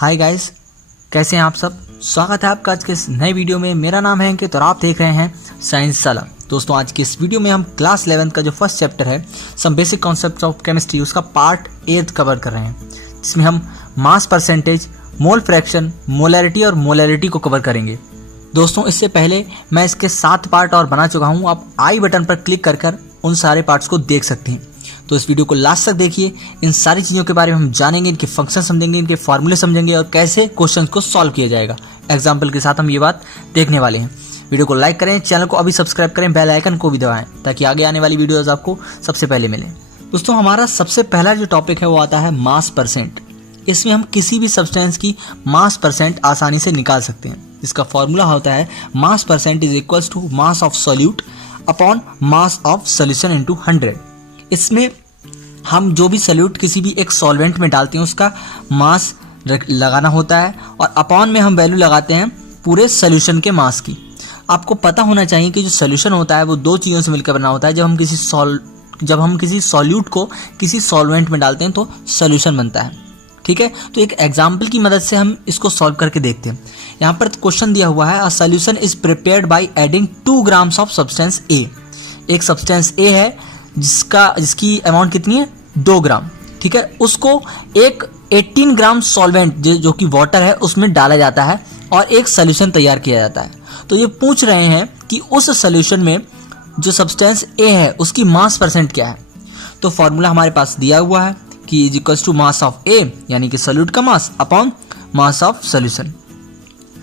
Hi guys, कैसे हैं आप सब। स्वागत है आपका आज के इस नए वीडियो में। मेरा नाम है अंकित और आप देख रहे हैं साइंस साला। दोस्तों, आज की इस वीडियो में हम क्लास 11 का जो फर्स्ट चैप्टर है some basic concepts of chemistry उसका पार्ट 8 कवर कर रहे हैं, जिसमें हम mass percentage, mole fraction, molarity और मोलैरिटी को कवर करेंगे। दोस्तों, इससे पहले मैं इसके 7 पार्ट और बना चुका हूँ। आप आई बटन पर क्लिक कर उन सारे पार्ट्स को देख सकते हैं। तो इस वीडियो को लास्ट तक देखिए। इन सारी चीज़ों के बारे में हम जानेंगे, इनके फंक्शन समझेंगे, इनके फॉर्मूले समझेंगे और कैसे क्वेश्चन को सॉल्व किया जाएगा। एग्जाम्पल के साथ हम ये बात देखने वाले हैं। वीडियो को लाइक करें, चैनल को अभी सब्सक्राइब करें, बेल आइकन को भी दबाएं ताकि आगे आने वाली वीडियोस आपको सबसे पहले मिलें। दोस्तों, हमारा सबसे पहला जो टॉपिक है वो आता है मास परसेंट। इसमें हम किसी भी सब्सटेंस की मास परसेंट आसानी से निकाल सकते हैं। इसका फॉर्मूला होता है mass percent is equals to mass of solute upon mass of solution into 100। इसमें हम जो भी सॉल्यूट किसी भी एक सॉल्वेंट में डालते हैं उसका मास लगाना होता है और अपॉन में हम वैल्यू लगाते हैं पूरे सॉल्यूशन के मास की। आपको पता होना चाहिए कि जो सॉल्यूशन होता है वो दो चीज़ों से मिलकर बना होता है। जब हम किसी सॉल्यूट को किसी सॉल्वेंट में डालते हैं तो सॉल्यूशन बनता है। ठीक है, तो एक एग्जाम्पल की मदद से हम इसको सॉल्व करके देखते हैं। यहाँ पर क्वेश्चन दिया हुआ है, a solution is prepared by adding 2 grams of substance A. एक सब्सटेंस ए है जिसकी अमाउंट कितनी है, 2 ग्राम। ठीक है, उसको एक 18 ग्राम सॉल्वेंट जो कि वाटर है उसमें डाला जाता है और एक सॉल्यूशन तैयार किया जाता है। तो ये पूछ रहे हैं कि उस सॉल्यूशन में जो सब्सटेंस ए है उसकी मास परसेंट क्या है। तो फॉर्मूला हमारे पास दिया हुआ है कि is equals to mass of A यानी कि सॉल्यूट का mass upon mass of solution.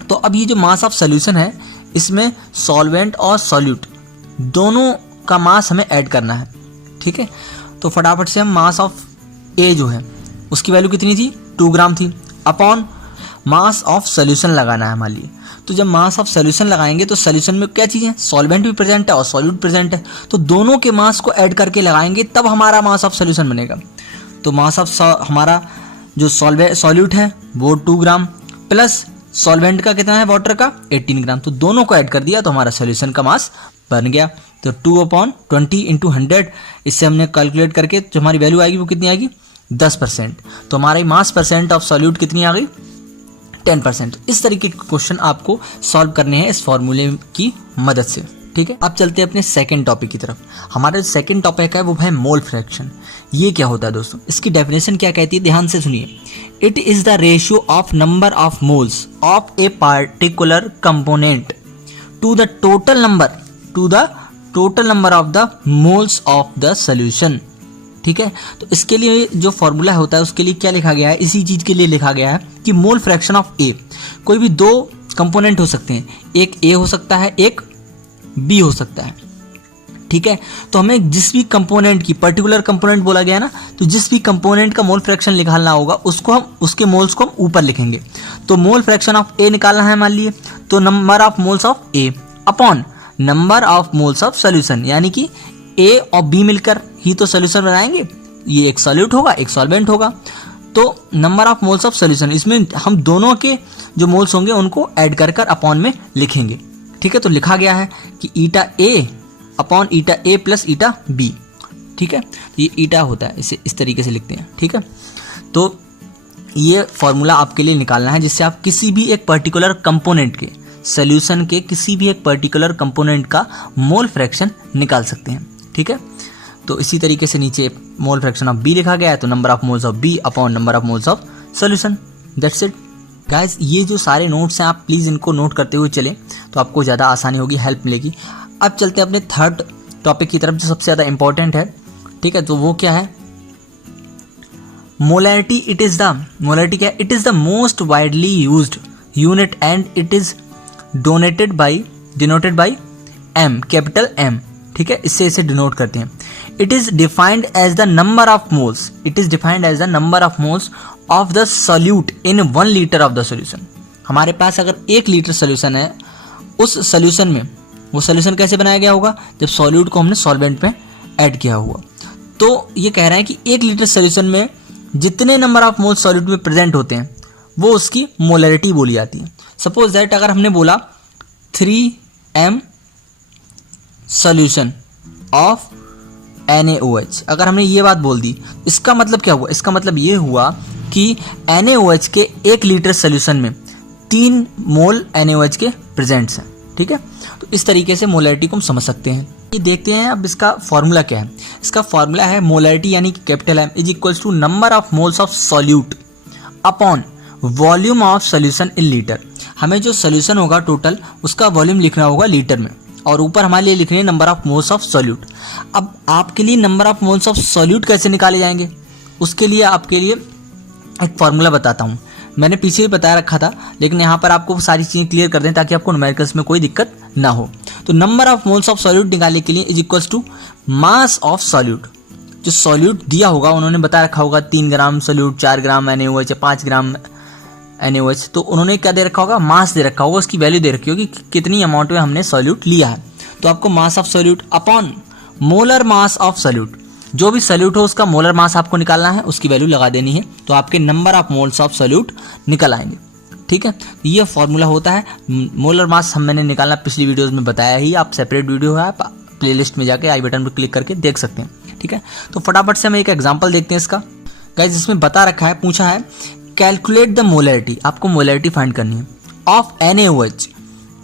तो अब ये जो मास ऑफ सॉल्यूशन है इसमें सॉल्वेंट और सॉल्यूट दोनों का मास हमें ऐड करना है। ठीक है, तो फटाफट से हम मास ऑफ ए जो है उसकी वैल्यू कितनी थी, 2 ग्राम थी, अपॉन मास ऑफ सॉल्यूशन लगाना है मान लिए। तो जब मास ऑफ सॉल्यूशन लगाएंगे तो सॉल्यूशन में क्या चीज़ है, सॉल्वेंट भी प्रेजेंट है और सॉल्यूट प्रेजेंट है। तो दोनों के मास को ऐड करके लगाएंगे तब हमारा मास ऑफ सॉल्यूशन बनेगा। तो मास ऑफ हमारा जो सॉल्यूट है वो 2 ग्राम प्लस सॉल्वेंट का कितना है, वाटर का 18 ग्राम। तो दोनों को ऐड कर दिया तो हमारा सॉल्यूशन का मास बन गया। तो 2/20 इंटू 100, इससे हमने कैलकुलेट करके जो हमारी वैल्यू आएगी वो कितनी आएगी, 10%। तो हमारी मास परसेंट ऑफ सॉल्यूट कितनी आ गई, 10%। इस तरीके के क्वेश्चन आपको सॉल्व करने हैं इस फॉर्मूले की मदद से। ठीक है, अब चलते हैं अपने सेकंड टॉपिक की तरफ। हमारा जो सेकंड टॉपिक है वो है मोल फ्रैक्शन। ये क्या होता है दोस्तों, इसकी डेफिनेशन क्या कहती है, ध्यान से सुनिए। It is the ratio of number of moles of a particular component to the total number of the moles of the solution. ठीक है, तो इसके लिए जो फॉर्मूला होता है उसके लिए क्या लिखा गया है, इसी चीज के लिए लिखा गया है कि मोल फ्रैक्शन ऑफ ए। कोई भी 2 कंपोनेंट हो सकते हैं, एक ए हो सकता है, एक बी हो सकता है। ठीक है, तो हमें जिस भी कंपोनेंट की, पर्टिकुलर कंपोनेंट बोला गया ना, तो जिस भी कंपोनेंट का मोल फ्रैक्शन निकालना होगा उसको हम उसके मोल्स को हम ऊपर लिखेंगे। तो मोल फ्रैक्शन ऑफ ए निकालना है मान लिए, तो number of moles of A upon number of moles of solution, यानी कि ए और बी मिलकर ही तो सॉल्यूशन बनाएंगे। ये एक सॉल्यूट होगा, एक सॉल्वेंट होगा। तो number of moles of solution, इसमें हम दोनों के जो मोल्स होंगे उनको ऐड कर अपॉन में लिखेंगे। ठीक है, तो लिखा गया है कि ईटा ए अपॉन ईटा ए प्लस ईटा बी। ठीक है, तो ये ईटा होता है, इसे इस तरीके से लिखते हैं। ठीक है, तो ये फॉर्मूला आपके लिए निकालना है जिससे आप किसी भी एक पर्टिकुलर कंपोनेंट के, सॉल्यूशन के किसी भी एक पर्टिकुलर कंपोनेंट का मोल फ्रैक्शन निकाल सकते हैं। ठीक है, तो इसी तरीके से नीचे मोल फ्रैक्शन ऑफ बी लिखा गया है, तो number of moles of B upon number of moles of solution. That's it guys. ये जो सारे नोट्स हैं आप प्लीज़ इनको नोट करते हुए चलें तो आपको ज़्यादा आसानी होगी, हेल्प मिलेगी। अब चलते हैं अपने थर्ड टॉपिक की तरफ जो सबसे ज़्यादा इंपॉर्टेंट है। ठीक है, तो वो क्या है, मोलैरिटी। मोलैरिटी क्या है, it is the most widely used unit and it is denoted by M, capital M. ठीक है, इससे इसे डिनोट करते हैं। It is defined as the number of moles of the solute in 1 litre of the solution. हमारे पास अगर 1 litre solution है, उस सॉल्यूशन में वो सॉल्यूशन कैसे बनाया गया होगा, जब सॉल्यूट को हमने सॉल्वेंट में ऐड किया हुआ। तो ये कह रहे हैं कि 1 लीटर सॉल्यूशन में जितने नंबर ऑफ मोल्स सॉल्यूट में प्रेजेंट होते हैं वो उसकी मोलैरिटी बोली जाती है। सपोज दैट अगर हमने बोला 3m सॉल्यूशन ऑफ NaOH, अगर हमने ये बात बोल दी, इसका मतलब क्या हुआ, इसका मतलब ये हुआ कि NaOH के 1 लीटर सोल्यूशन में 3 मोल NaOH के प्रेजेंट्स हैं। ठीक है, तो इस तरीके से मोलैरिटी को हम समझ सकते हैं। ये देखते हैं अब इसका फॉर्मूला क्या है। इसका फॉर्मूला है मोलैरिटी यानी कि capital M is equals to number of moles of solute upon volume of solution in litre. हमें जो सोल्यूशन होगा टोटल उसका वॉल्यूम लिखना होगा लीटर में, और ऊपर हमारे लिए लिखने number of moles of solute. अब आपके लिए number of moles of solute कैसे निकाले जाएंगे, उसके लिए आपके लिए एक फॉर्मूला बताता हूँ। मैंने पीछे ही बताया रखा था, लेकिन यहाँ पर आपको सारी चीज़ें क्लियर कर दें ताकि आपको न्यूमेरिकल्स में कोई दिक्कत ना हो। तो number of moles of solute निकालने के लिए is equals to mass of solute. जो सॉल्यूट दिया होगा उन्होंने बता रखा होगा 3 ग्राम सॉल्यूट, 4 ग्राम NaOH या 5 ग्राम NaOH, तो उन्होंने क्या दे रखा होगा, मास दे रखा होगा, उसकी वैल्यू दे रखी होगी कि कितनी अमाउंट में हमने सॉल्यूट लिया है। तो आपको मास of solute upon molar mass of solute, जो भी सॉल्यूट हो उसका मोलर मास आपको निकालना है, उसकी वैल्यू लगा देनी है, तो आपके number of moles of solute निकल आएंगे। ठीक है, ये फॉर्मूला होता है। मोलर मास मैंने निकालना पिछली वीडियोस में बताया ही, आप सेपरेट वीडियो है, आप प्लेलिस्ट में जाके आई बटन पर क्लिक करके देख सकते हैं। ठीक है, तो फटाफट से हम एक एग्जांपल देखते हैं इसका। गाइस इसमें बता रखा है, पूछा है कैलकुलेट द मोलैरिटी, आपको मोलैरिटी फाइंड करनी है of NaOH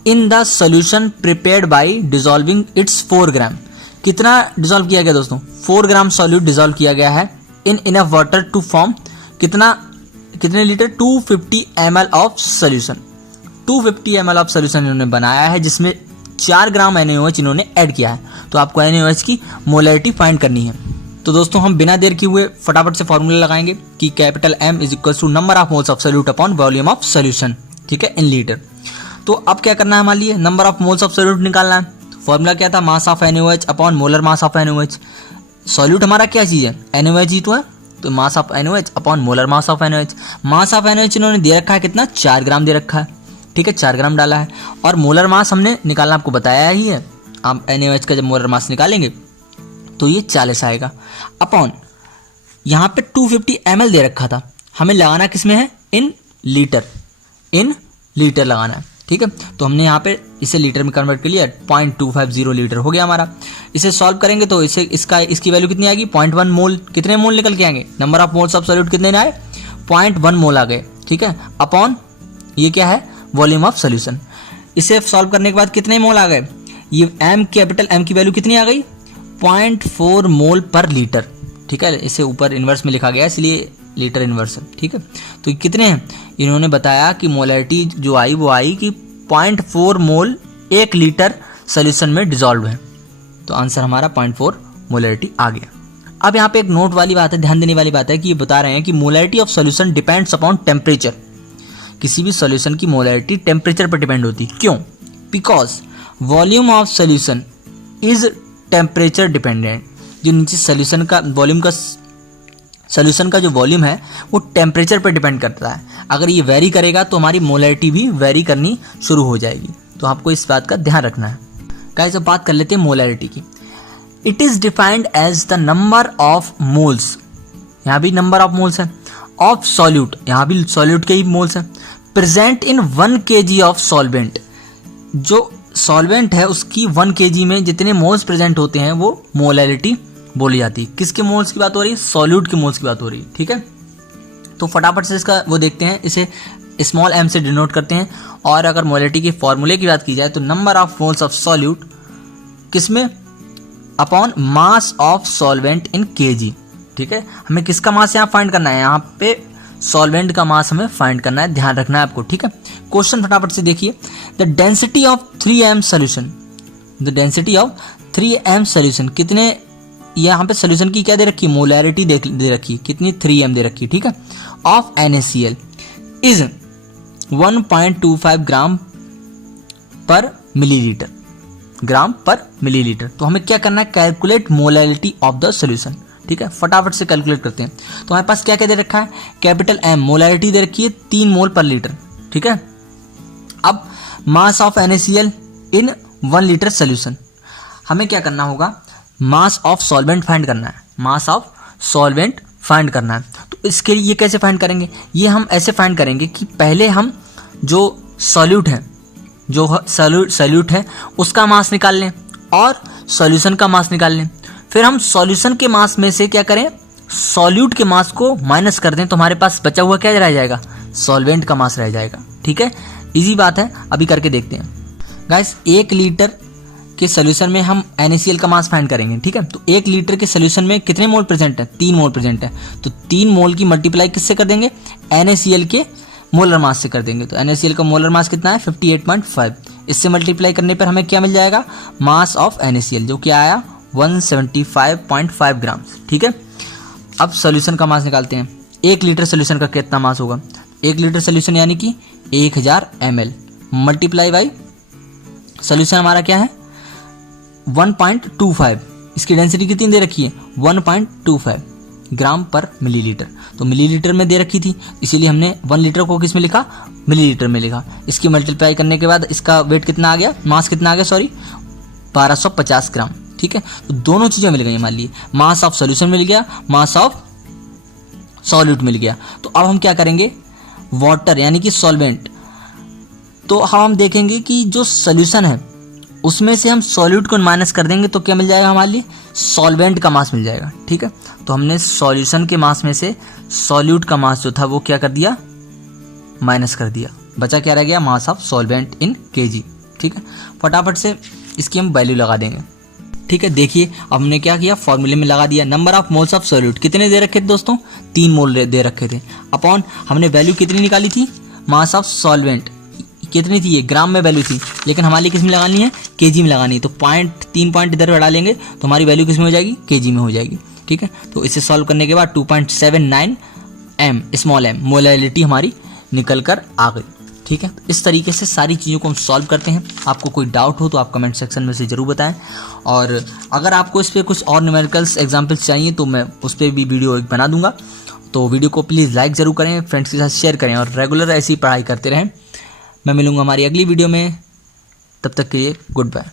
in the solution prepared by dissolving it's 4 ग्राम। कितना डिसॉल्व किया गया दोस्तों, 4 ग्राम सॉल्यूट डिसॉल्व किया गया है in enough water to form कितने litre, 250 ml of solution. 250 ml of solution इन्होंने बनाया है, जिसमें 4 ग्राम NaOH इन्होंने ऐड किया है। तो आपको NaOH की मोलैरिटी फाइंड करनी है। तो दोस्तों हम बिना देर किए हुए फटाफट से फॉर्मूला लगाएंगे कि capital M is equal to number of moles of solute upon volume of solution. ठीक है, इन लीटर। तो अब क्या करना है, हमारे लिए number of moles of solute निकालना है। फॉर्मूला क्या था, mass of NaOH upon molar mass of NaOH। Solute हमारा क्या चीज़ है, NaOH ही तो है, तो mass of NaOH upon molar mass of NaOH। Mass of NaOH इन्होंने दे रखा है कितना, 4 ग्राम दे रखा है। ठीक है, 4 ग्राम डाला है, और मोलर मास हमने निकालना आपको बताया ही है। आप NaOH का जब मोलर मास निकालेंगे तो ये 40 आएगा, अपॉन यहाँ पे 250 ml दे रखा था, हमें लगाना किस में है, इन लीटर लगाना है। ठीक है, तो हमने यहाँ पे इसे लीटर में कन्वर्ट कर लिया, 0.250 लीटर हो गया हमारा। इसे सॉल्व करेंगे तो इसकी वैल्यू कितनी आएगी, 0.1 मोल। कितने मोल निकल के आएंगे, number of moles of solute कितने आए, 0.1 मोल आ गए। ठीक है, अपॉन ये क्या है, वॉल्यूम ऑफ सोल्यूशन। इसे सॉल्व करने के बाद कितने मोल आ गए, ये कैपिटल M की वैल्यू कितनी आ गई, 0.4 मोल पर लीटर। ठीक है, इसे ऊपर इन्वर्स में लिखा गया इसलिए लीटर इन्वर्स है। ठीक है, तो कितने हैं, इन्होंने बताया कि मोलैरिटी जो आई वो आई कि 0.4 मोल 1 लीटर सोल्यूशन में डिसॉल्व है। तो आंसर हमारा 0.4 मोलैरिटी आ गया। अब यहाँ पे एक नोट वाली बात है, ध्यान देने वाली बात है कि ये बता रहे हैं कि molarity of solution depends upon temperature. किसी भी सोल्यूशन की मोलैरिटी टेम्परेचर पर डिपेंड होती है। क्यों, because volume of solution is temperature dependent. जो नीचे सोल्यूशन का जो वॉल्यूम है वो टेम्परेचर पर डिपेंड करता है। अगर ये वेरी करेगा तो हमारी मोलैरिटी भी वेरी करनी शुरू हो जाएगी। तो आपको इस बात का ध्यान रखना है। गाइस अब बात कर लेते हैं मोलैरिटी की। It is defined as the number of moles, यहाँ भी नंबर ऑफ मोल्स है, ऑफ सॉल्यूट, यहाँ भी सॉल्यूट के ही मोल्स हैं, present in 1 kg of solvent. जो सॉल्वेंट है उसकी 1 kg में जितने मोल्स प्रेजेंट होते हैं वो मोलैरिटी बोली जाती है। किसके मोल्स की बात हो रही है, सॉल्यूट के मोल्स की बात हो रही है। ठीक है, तो फटाफट से इसका वो देखते हैं, इसे स्मॉल m से डिनोट करते हैं। और अगर मोलैरिटी के फॉर्मूले की बात की जाए तो number of moles of solute किसमें, upon mass of solvent in kg। ठीक है, हमें किसका मास यहाँ फाइंड करना है, यहाँ पे सॉल्वेंट का मास हमें फाइंड करना है, ध्यान रखना है आपको। ठीक है, क्वेश्चन फटाफट से देखिए। The density of 3m solution, the density of 3m solution, कितने यहाँ पे सोल्यूशन की क्या दे रखी, मोलैरिटी दे रखी, कितनी, 3m दे रखी। ठीक है, ऑफ NaCl इज 1.25 ग्राम पर मिलीलीटर, ग्राम पर मिलीलीटर। तो हमें क्या करना है, calculate molarity of the solution. ठीक है, फटाफट से कैलकुलेट करते हैं। तो हमारे पास क्या क्या दे रखा है, कैपिटल M, मोलैरिटी दे रखी है 3 मोल पर लीटर। ठीक है, अब mass of NaCl in 1 litre solution. हमें क्या करना होगा, मास ऑफ सॉल्वेंट फाइंड करना है, मास ऑफ सॉल्वेंट फाइंड करना है। तो इसके लिए ये कैसे फाइंड करेंगे, ये हम ऐसे फाइंड करेंगे कि पहले हम जो सॉल्यूट है, जो सॉल्यूट है उसका मास निकाल लें और सॉल्यूशन का मास निकाल लें। फिर हम सॉल्यूशन के मास में से क्या करें, सॉल्यूट के मास को माइनस कर दें तो हमारे पास बचा हुआ क्या रह जाएगा, सॉल्वेंट का मास रह जाएगा। ठीक है, इजी बात है, अभी करके देखते हैं गाइस। 1 लीटर के सोल्यूशन में हम NaCl का मास फाइंड करेंगे। ठीक है, तो 1 लीटर के सोल्यूशन में कितने मोल प्रेजेंट है, 3 मोल प्रेजेंट है। तो 3 मोल की मल्टीप्लाई किससे कर देंगे, NaCl के मोलर मास से कर देंगे। तो NaCl का मोलर मास कितना है, 58.5। इससे मल्टीप्लाई करने पर हमें क्या मिल जाएगा, मास ऑफ NaCl, जो क्या आया 175.5 ग्राम। ठीक है, अब सोल्यूशन का मास निकालते हैं। 1 लीटर सोल्यूशन का कितना मास होगा, 1 लीटर सोल्यूशन यानी कि 1000 ml मल्टीप्लाई बाई सोल्यूशन हमारा क्या है 1.25। इसकी डेंसिटी कितनी दे रखी है, 1.25 ग्राम पर मिलीलीटर। तो मिलीलीटर में दे रखी थी, इसीलिए हमने 1 लीटर को किस में लिखा, मिलीलीटर में लिखा। इसकी मल्टीप्लाई करने के बाद इसका वेट कितना आ गया, मास कितना आ गया, सॉरी 1250 ग्राम। ठीक है, तो दोनों चीज़ें मिल गई, मान लिए मास ऑफ सोल्यूशन मिल गया, मास ऑफ सॉल्यूट मिल गया। तो अब हम क्या करेंगे, वाटर यानी कि सॉल्वेंट, तो हम देखेंगे कि जो सोल्यूशन है उसमें से हम सॉल्यूट को माइनस कर देंगे तो क्या मिल जाएगा हमारे लिए, सॉल्वेंट का मास मिल जाएगा। ठीक है, तो हमने सॉल्यूशन के मास में से सॉल्यूट का मास जो था वो क्या कर दिया, माइनस कर दिया, बचा क्या रह गया, मास ऑफ सॉल्वेंट इन kg। ठीक है, फटाफट से इसकी हम वैल्यू लगा देंगे। ठीक है, देखिए अब हमने क्या किया, फॉर्मूले में लगा दिया। Number of moles of solute कितने दे रखे थे दोस्तों, 3 मोल दे रखे थे, अपॉन हमने वैल्यू कितनी निकाली थी, मास ऑफ सॉल्वेंट कितनी थी, ये ग्राम में वैल्यू थी, लेकिन हमारे लिए किस में लगानी है, kg में लगानी है। तो 3 पॉइंट इधर बढ़ा लेंगे तो हमारी वैल्यू किस में हो जाएगी, kg में हो जाएगी। ठीक है, तो इसे सॉल्व करने के बाद 2.79 m स्मॉल m मोलैलिटी हमारी निकल कर आ गई। ठीक है, तो इस तरीके से सारी चीज़ों को हम सॉल्व करते हैं। आपको कोई डाउट हो तो आप कमेंट सेक्शन में से ज़रूर बताएं, और अगर आपको इस पर कुछ और न्यूमेरिकल्स एग्जाम्पल्स चाहिए तो मैं उस पर भी वीडियो एक बना दूंगा। तो वीडियो को प्लीज़ लाइक ज़रूर करें, फ्रेंड्स के साथ शेयर करें और रेगुलर ऐसी पढ़ाई करते रहें। मैं मिलूंगा हमारी अगली वीडियो में, तब तक के लिए गुड बाय।